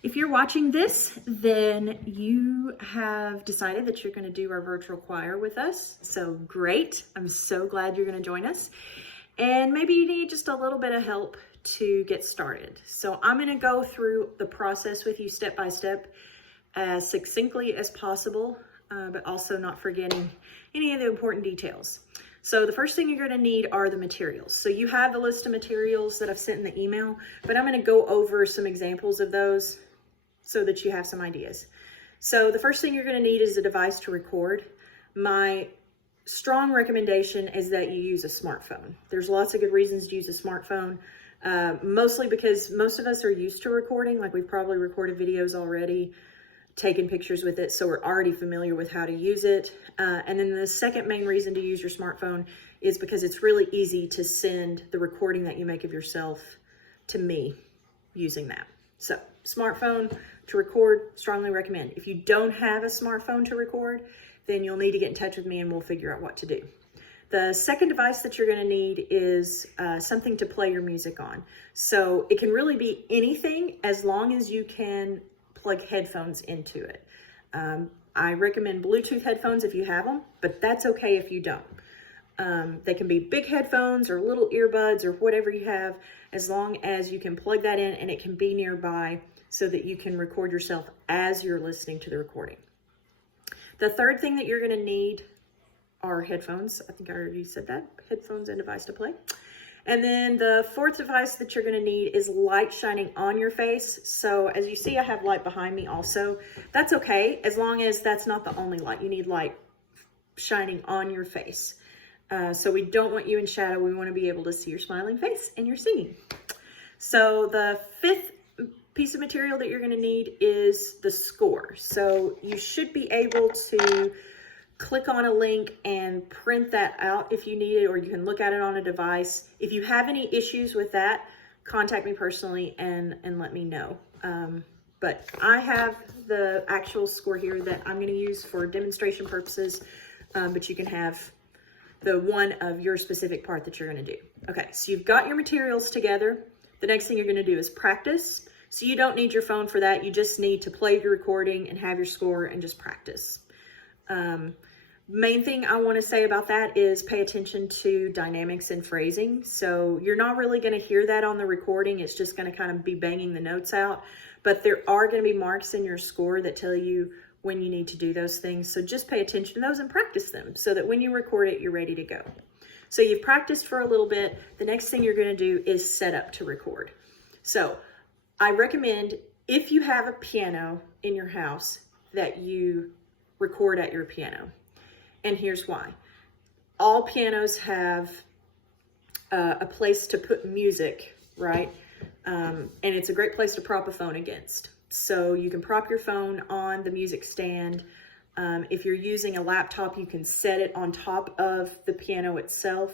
If you're watching this, then you have decided that you're going to do our virtual choir with us. So great. I'm so glad you're going to join us. And maybe you need just a little bit of help to get started. So I'm going to go through the process with you step by step as succinctly as possible, but also not forgetting any of the important details. So the first thing you're going to need are the materials. So you have the list of materials that I've sent in the email, but I'm going to go over some examples of those so that you have some ideas. So the first thing you're going to need is a device to record. My strong recommendation is that you use a smartphone. There's lots of good reasons to use a smartphone, mostly because most of us are used to recording. Like, we've probably recorded videos already, taken pictures with it, so we're already familiar with how to use it. And then the second main reason to use your smartphone is because it's really easy to send the recording that you make of yourself to me using that. So smartphone to record, strongly recommend. If you don't have a smartphone to record, then you'll need to get in touch with me and we'll figure out what to do. The second device that you're going to need is something to play your music on. So it can really be anything as long as you can plug headphones into it. I recommend Bluetooth headphones if you have them, but that's okay if you don't. They can be big headphones or little earbuds or whatever you have, as long as you can plug that in and it can be nearby so that you can record yourself as you're listening to the recording. The third thing that you're going to need are headphones. I think I already said that. Headphones and device to play. And then the fourth device that you're going to need is light shining on your face. So as you see, I have light behind me also. That's okay, as long as that's not the only light. You need light shining on your face. So we don't want you in shadow. We want to be able to see your smiling face and your singing. So the fifth piece of material that you're going to need is the score. So you should be able to click on a link and print that out if you need it, or you can look at it on a device. If you have any issues with that, contact me personally and let me know. But I have the actual score here that I'm going to use for demonstration purposes, but you can have the one of your specific part that you're going to do. Okay, so you've got your materials together. The next thing you're going to do is practice. So you don't need your phone for that. You just need to play your recording and have your score and just practice. Main thing I want to say about that is pay attention to dynamics and phrasing. So you're not really going to hear that on the recording. It's just going to kind of be banging the notes out. But there are going to be marks in your score that tell you when you need to do those things. So just pay attention to those and practice them so that when you record it, you're ready to go. So you've practiced for a little bit. The next thing you're going to do is set up to record. So I recommend, if you have a piano in your house, that you record at your piano. And here's why. All pianos have a place to put music, right? And it's a great place to prop a phone against. So you can prop your phone on the music stand. If you're using a laptop, you can set it on top of the piano itself.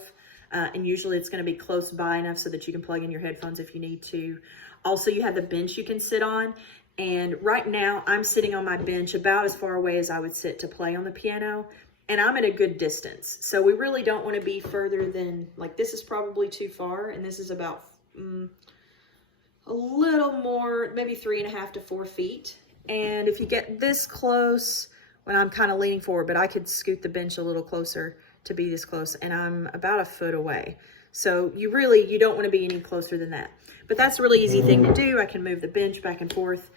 And usually it's going to be close by enough so that you can plug in your headphones if you need to. Also, you have the bench you can sit on. And right now I'm sitting on my bench about as far away as I would sit to play on the piano. And I'm at a good distance. So we really don't want to be further than, like, this is probably too far. And this is about a little more, maybe 3.5 to 4 feet. And if you get this close, when I'm kind of leaning forward, but I could scoot the bench a little closer to be this close, and I'm about a foot away. So you don't want to be any closer than that. But that's a really easy thing to do. I can move the bench back and forth,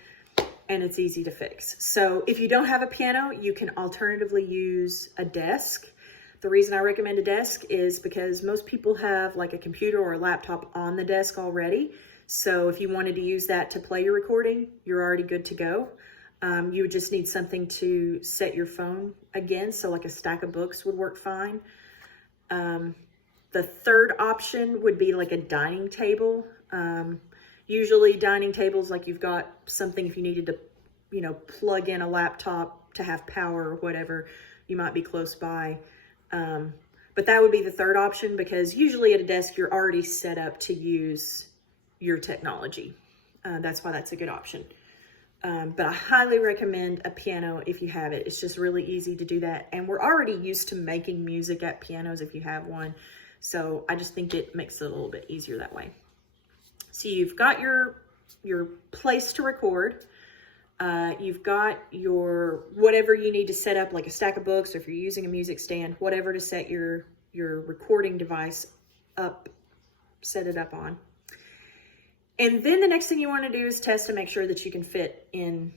and it's easy to fix. So if you don't have a piano, you can alternatively use a desk. The reason I recommend a desk is because most people have like a computer or a laptop on the desk already. So if you wanted to use that to play your recording, you're already good to go. You would just need something to set your phone against. So like a stack of books would work fine. The third option would be like a dining table. Usually dining tables, like you've got something if you needed to, plug in a laptop to have power or whatever, you might be close by. But that would be the third option, because usually at a desk, you're already set up to use your technology. That's why that's a good option. But I highly recommend a piano if you have it. It's just really easy to do that. And we're already used to making music at pianos if you have one. So I just think it makes it a little bit easier that way. So you've got your place to record. You've got your whatever you need to set up, like a stack of books, or if you're using a music stand, whatever to set your recording device up, set it up on. And then the next thing you want to do is test to make sure that you can fit in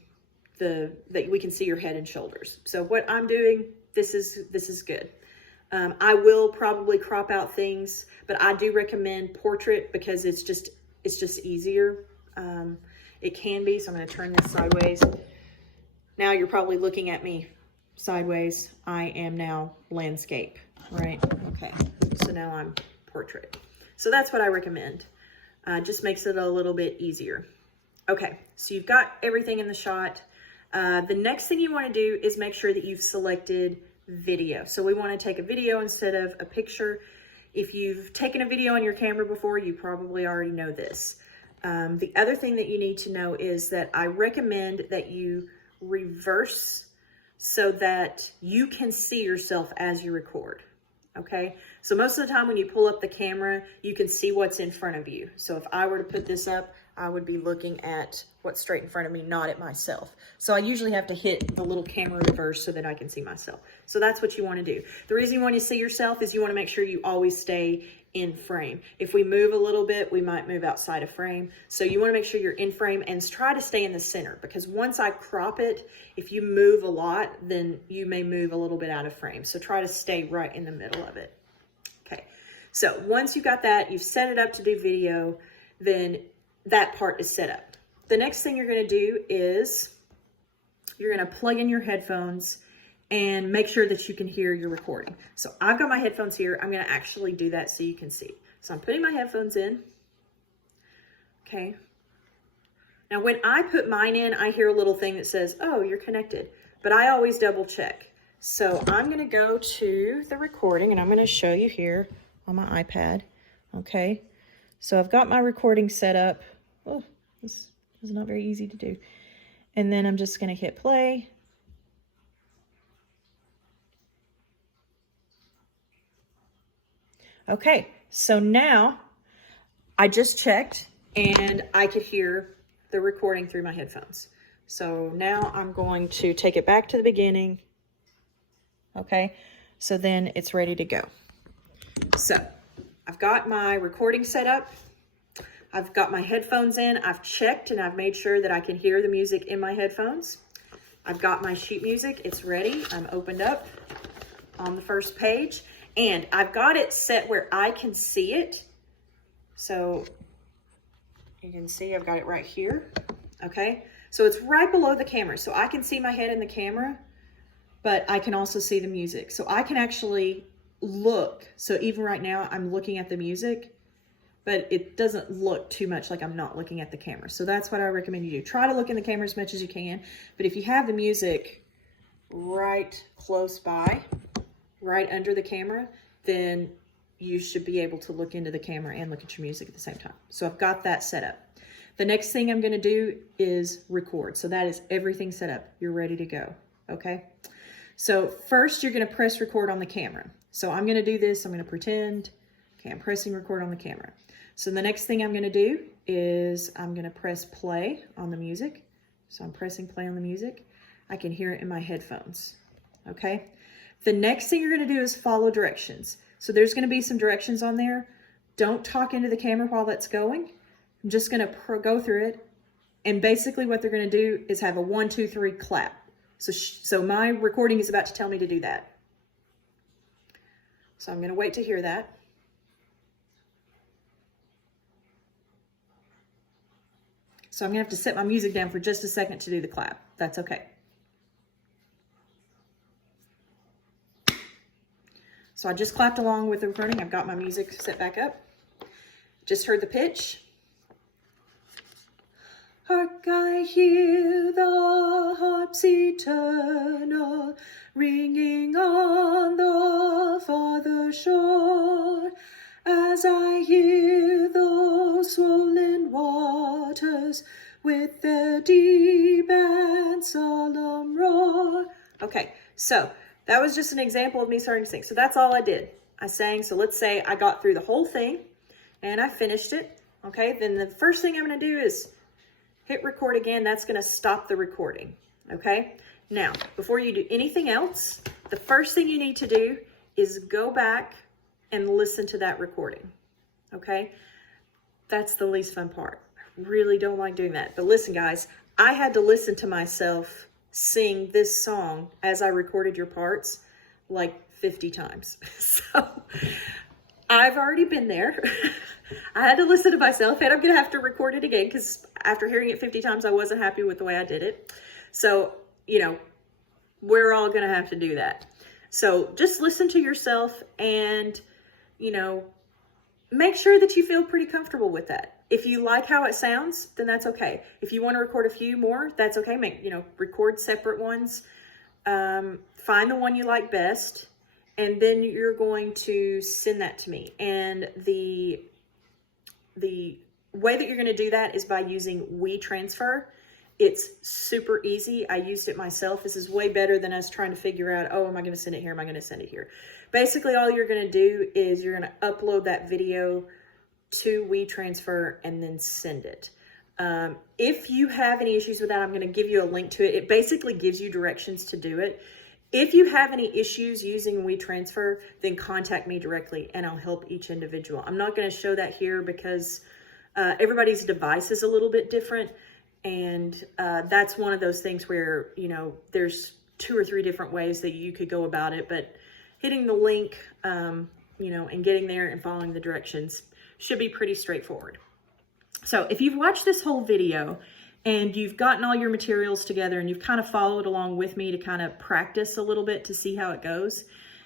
that we can see your head and shoulders. So what I'm doing, this is good. I will probably crop out things, but I do recommend portrait because it's just easier. It can be, so I'm going to turn this sideways. Now you're probably looking at me sideways. I am now landscape, right? Okay, so now I'm portrait. So that's what I recommend. Just makes it a little bit easier. Okay, so you've got everything in the shot. The next thing you want to do is make sure that you've selected video. So we want to take a video instead of a picture. If you've taken a video on your camera before, you probably already know this. The other thing that you need to know is that I recommend that you reverse so that you can see yourself as you record. Okay, so most of the time when you pull up the camera, you can see what's in front of you. So if I were to put this up, I would be looking at what's straight in front of me, not at myself. So I usually have to hit the little camera reverse so that I can see myself. So that's what you want to do. The reason you want to see yourself is you want to make sure you always stay in frame. If we move a little bit, we might move outside of frame. So you want to make sure you're in frame and try to stay in the center, because once I crop it, if you move a lot, then you may move a little bit out of frame. So try to stay right in the middle of it. Okay, so once you've got that, you've set it up to do video, then that part is set up. The next thing you're going to do is you're going to plug in your headphones and make sure that you can hear your recording. So I've got my headphones here. I'm going to actually do that so you can see. So I'm putting my headphones in. Okay. Now when I put mine in, I hear a little thing that says, oh, you're connected. But I always double check. So I'm going to go to the recording and I'm going to show you here on my iPad. Okay. So I've got my recording set up. Oh, this is not very easy to do. And then I'm just going to hit play. Okay, so now I just checked and I could hear the recording through my headphones. So now I'm going to take it back to the beginning. Okay, so then it's ready to go. So I've got my recording set up. I've got my headphones in. I've checked and I've made sure that I can hear the music in my headphones. I've got my sheet music. It's ready. I'm opened up on the first page. And I've got it set where I can see it. So you can see I've got it right here. Okay. So it's right below the camera. So I can see my head in the camera, but I can also see the music. So I can actually look. So even right now I'm looking at the music, but it doesn't look too much like I'm not looking at the camera. So that's what I recommend you do. Try to look in the camera as much as you can. But if you have the music right close by, right under the camera, then you should be able to look into the camera and look at your music at the same time. So I've got that set up. The next thing I'm going to do is record. So that is everything set up. You're ready to go. Okay. So first you're going to press record on the camera. So I'm going to do this. I'm going to pretend. Okay. I'm pressing record on the camera. So the next thing I'm going to do is I'm going to press play on the music. So I'm pressing play on the music. I can hear it in my headphones. Okay. The next thing you're going to do is follow directions. So there's going to be some directions on there. Don't talk into the camera while that's going. I'm just going to go through it. And basically what they're going to do is have a 1, 2, 3 clap. So my recording is about to tell me to do that. So I'm going to wait to hear that. So I'm going to have to set my music down for just a second to do the clap. That's okay. So I just clapped along with the recording. I've got my music set back up. Just heard the pitch. Hark, I hear the harps eternal ringing on the farther shore. As I hear those swollen waters with their deep and solemn roar. Okay, so that was just an example of me starting to sing. So that's all I did. I sang. So let's say I got through the whole thing and I finished it. Okay, then the first thing I'm going to do is hit record again. That's going to stop the recording. Okay. Now, before you do anything else, the first thing you need to do is go back and listen to that recording. Okay. That's the least fun part. I really don't like doing that. But listen, guys, I had to listen to myself sing this song as I recorded your parts like 50 times. So I've already been there. I had to listen to myself, and I'm going to have to record it again because after hearing it 50 times, I wasn't happy with the way I did it. So, we're all going to have to do that. So just listen to yourself and, make sure that you feel pretty comfortable with that. If you like how it sounds, then that's okay. If you want to record a few more, that's okay. Record separate ones. Find the one you like best, and then you're going to send that to me. And the way that you're going to do that is by using WeTransfer. It's super easy. I used it myself. This is way better than us trying to figure out, oh, am I going to send it here? Am I going to send it here? Basically, all you're going to do is you're going to upload that video to WeTransfer and then send it. If you have any issues with that, I'm going to give you a link to it. It basically gives you directions to do it. If you have any issues using WeTransfer, then contact me directly and I'll help each individual. I'm not going to show that here because everybody's device is a little bit different. And that's one of those things where, there's 2 or 3 different ways that you could go about it. But hitting the link, and getting there and following the directions should be pretty straightforward. So if you've watched this whole video and you've gotten all your materials together and you've kind of followed along with me to kind of practice a little bit to see how it goes,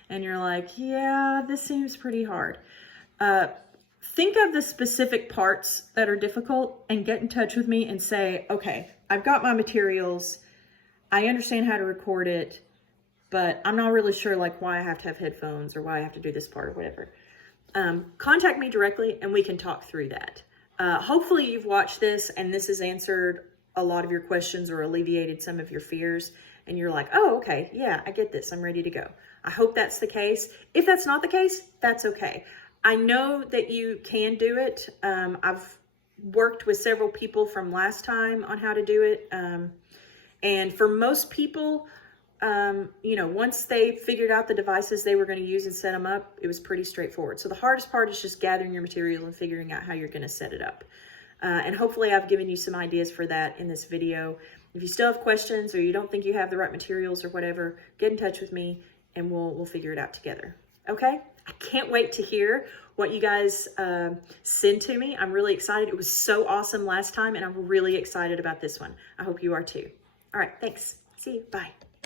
and you're like, yeah, this seems pretty hard. Think of the specific parts that are difficult and get in touch with me and say, okay, I've got my materials. I understand how to record it, but I'm not really sure why I have to have headphones or why I have to do this part or whatever. Contact me directly and we can talk through that. Hopefully you've watched this and this has answered a lot of your questions or alleviated some of your fears. And you're like, oh, okay, yeah, I get this. I'm ready to go. I hope that's the case. If that's not the case, that's okay. I know that you can do it. I've worked with several people from last time on how to do it. And for most people, once they figured out the devices they were going to use and set them up, it was pretty straightforward. So the hardest part is just gathering your material and figuring out how you're going to set it up. And hopefully I've given you some ideas for that in this video. If you still have questions or you don't think you have the right materials or whatever, get in touch with me and we'll figure it out together. Okay? I can't wait to hear what you guys send to me. I'm really excited. It was so awesome last time and I'm really excited about this one. I hope you are too. All right. Thanks. See you. Bye.